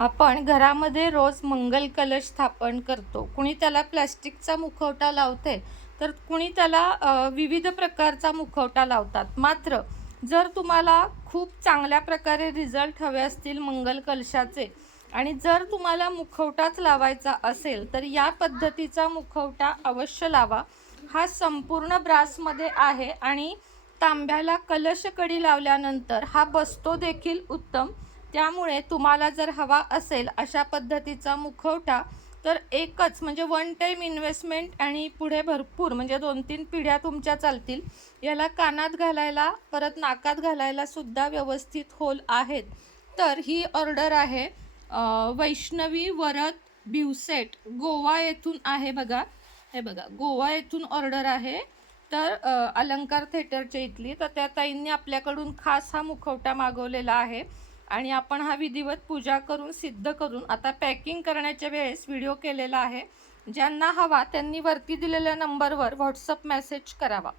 आपण घरामध्ये रोज मंगल कलश स्थापन करतो. कुणी त्याला प्लास्टिकचा मुखवटा लावते, तर कुणी त्याला विविध प्रकारचा मुखवटा लावतात. मात्र जर तुम्हाला खूप चांगल्या प्रकारे रिझल्ट हवे असतील मंगल कलशाचे आणि जर तुम्हाला मुखवटाच लावायचा असेल, तर या पद्धतीचा मुखवटा अवश्य लावा. हा संपूर्ण ब्रासमध्ये आहे आणि तांब्याला कलशकडी लावल्यानंतर हा बसतो देखील उत्तम. त्यामुळे तुम्हाला जर हवा असेल अशा पद्धतीचा मुखवटा, तर एकच म्हणजे वन टाईम इन्व्हेस्टमेंट आणि पुढे भरपूर म्हणजे 2-3 पिढ्या तुमच्या चालतील. याला कानात घालायला, परत नाकात घालायला सुद्धा व्यवस्थित होल आहेत. तर ही ऑर्डर आहे वैष्णवी वरद भिवसेट, गोवा येथून आहे बघा. हे बघा, गोवा येथून ऑर्डर आहे. तर अलंकार थिएटरच्या इथली. तर त्या ताईंनी आपल्याकडून खास हा मुखवटा मागवलेला आहे आणि आपण हा विधिवत पूजा करून सिद्ध करून आता पॅकिंग करण्याच्या वेळेस व्हिडिओ केलेला आहे. ज्यांना हवा त्यांनी वरती दिलेल्या नंबरवर व्हॉट्सअप मेसेज करावा.